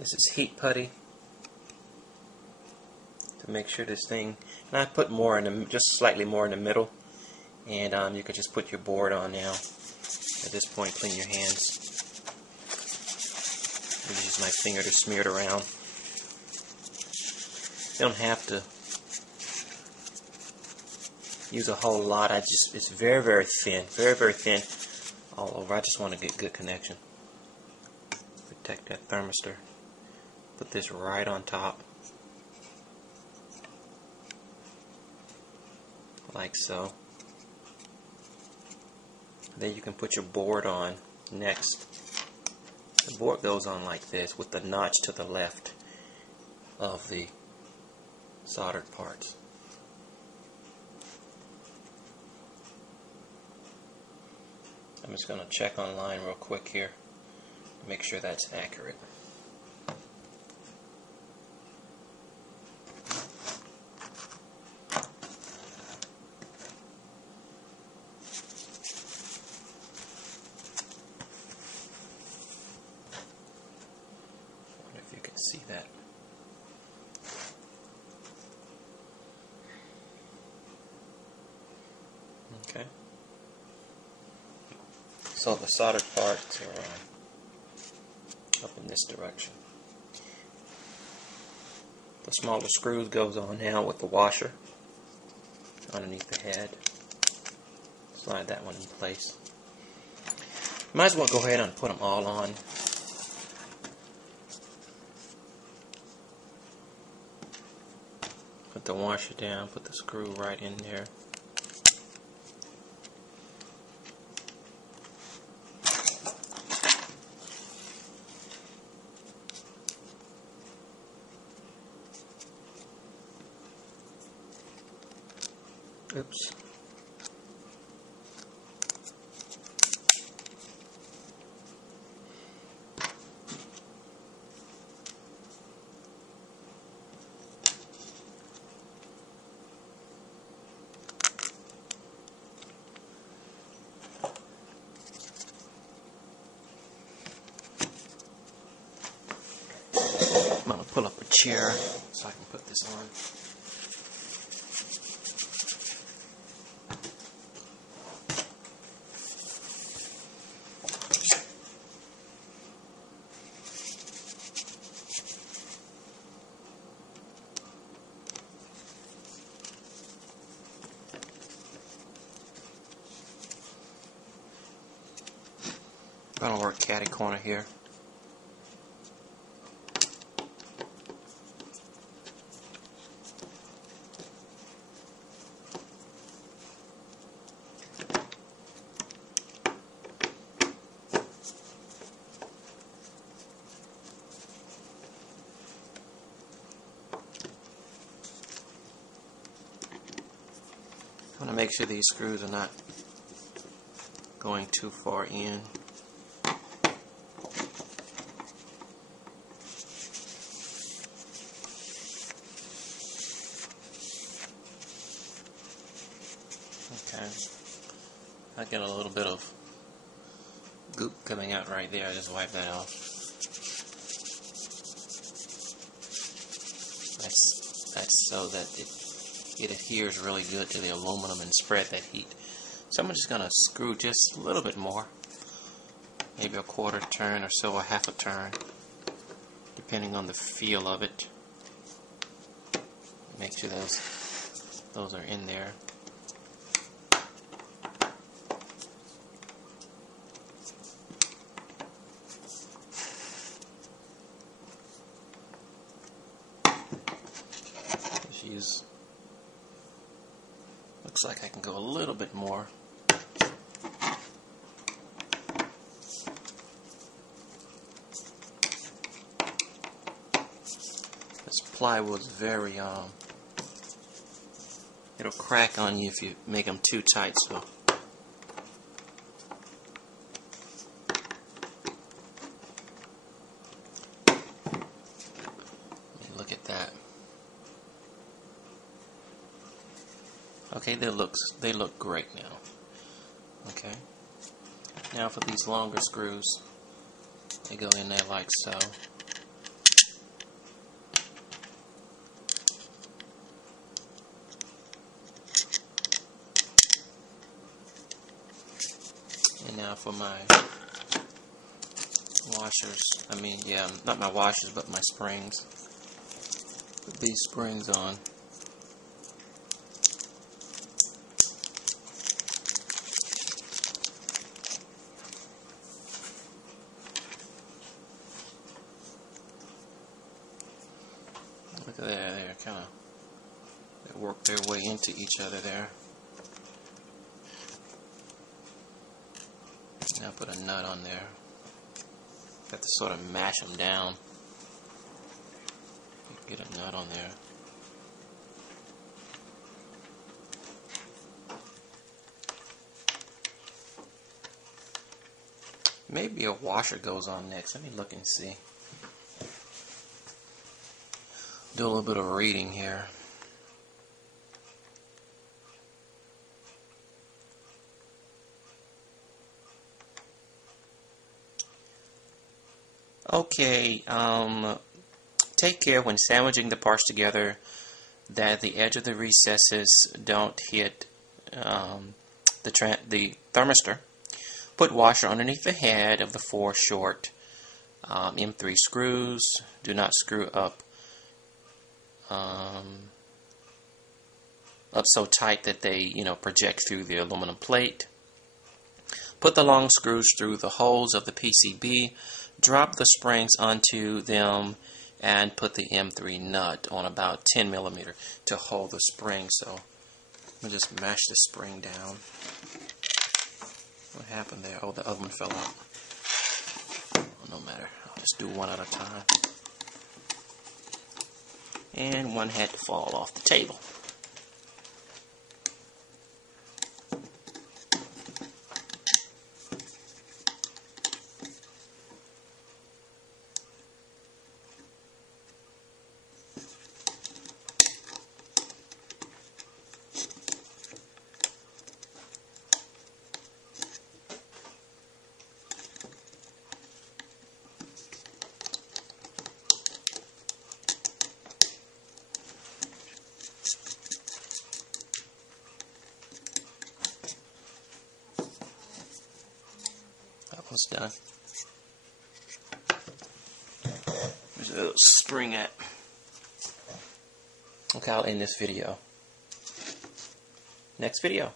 This is heat putty to make sure this thing, and I put more in the, just slightly more in the middle, and you could just put your board on now. At this point, clean your hands. I'm going to use my finger to smear it around. You don't have to use a whole lot. It's very, very thin, very thin all over. I just want to get good connection. Protect that thermistor. Put this right on top, like so. Then you can put your board on next. The board goes on like this with the notch to the left of the soldered parts. I'm just going to check online real quick here, make sure that's accurate. If you can see that. Okay. So the soldered parts are up in this direction. The smaller screws goes on now with the washer underneath the head. Slide that one in place. Might as well go ahead and put them all on. Put the washer down, put the screw right in there. Oops. I'm going to pull up a chair so I can put this on. I'm going to work catty corner here. I want to make sure these screws are not going too far in. Okay, I get a little bit of goop coming out right there. I just wipe that off. That's so that it adheres really good to the aluminum and spread that heat. So I'm just going to screw just a little bit more, maybe a quarter turn or so, or half a turn, depending on the feel of it. Make sure those are in there. Looks like I can go a little bit more. This plywood's very it'll crack on you if you make them too tight, so look at that. Okay, they look great now. Okay. Now for these longer screws, they go in there like so. Now for my washers, not my washers, but my springs. Put these springs on. Look at that, they're kind of, they work their way into each other there. Now put a nut on there. Have to sort of mash them down. Get a nut on there. Maybe a washer goes on next. Let me look and see. Do a little bit of reading here. Okay, take care when sandwiching the parts together that the edge of the recesses don't hit the thermistor. Put washer underneath the head of the 4 short M3 screws. Do not screw up so tight that they project through the aluminum plate. Put the long screws through the holes of the PCB. Drop the springs onto them and put the M3 nut on about 10 millimeter to hold the spring. So I'm going to just mash the spring down. What happened there? Oh, the other one fell out. Oh, no matter. I'll just do one at a time. And one had to fall off the table. That one's done. There's a little spring at. Okay, I'll end this video. Next video.